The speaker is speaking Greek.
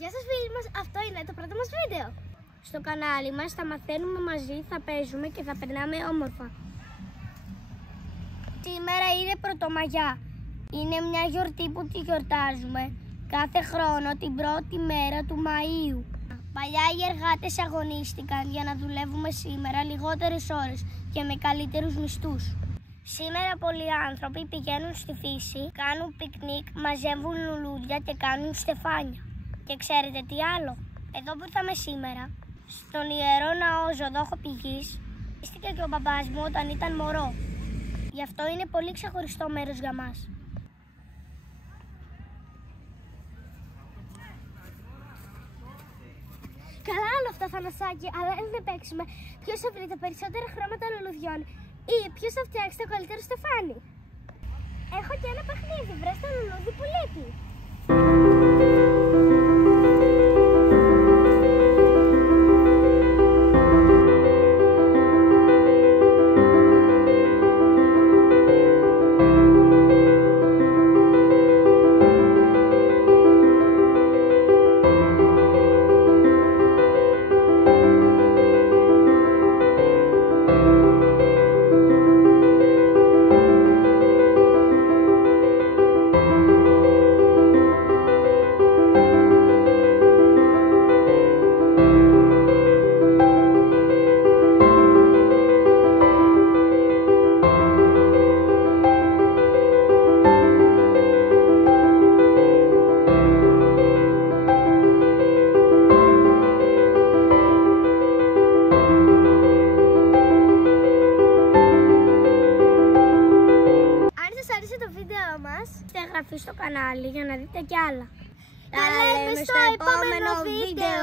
Γεια σας φίλοι μας, αυτό είναι το πρώτο μας βίντεο. Στο κανάλι μας θα μαθαίνουμε μαζί, θα παίζουμε και θα περνάμε όμορφα. Σήμερα είναι Πρωτομαγιά. Είναι μια γιορτή που τη γιορτάζουμε κάθε χρόνο την πρώτη μέρα του Μαΐου. Παλιά οι εργάτες αγωνίστηκαν για να δουλεύουμε σήμερα λιγότερες ώρες και με καλύτερους μισθούς. Σήμερα πολλοί άνθρωποι πηγαίνουν στη φύση, κάνουν πικνίκ, μαζεύουν λουλούδια και κάνουν στεφάνια. Και ξέρετε τι άλλο? Εδώ που ήρθαμε σήμερα, στον Ιερό Ναό Ζωδόχο Πηγής,ίστηκε και ο μπαμπάς μου όταν ήταν μωρό. Γι' αυτό είναι πολύ ξεχωριστό μέρος για μας. Καλά όλα αυτά, Θανασάκη, αλλά δεν παίξουμε ποιος θα βρει τα περισσότερα χρώματα λουλουδιών ή ποιος θα φτιάξει το καλύτερο στεφάνι. Έχω και ένα παιχνίδι, βρες το λουλούδι που λείπει. Είστε εγγραφή στο κανάλι για να δείτε κι άλλα. Τα λέμε στο επόμενο βίντεο.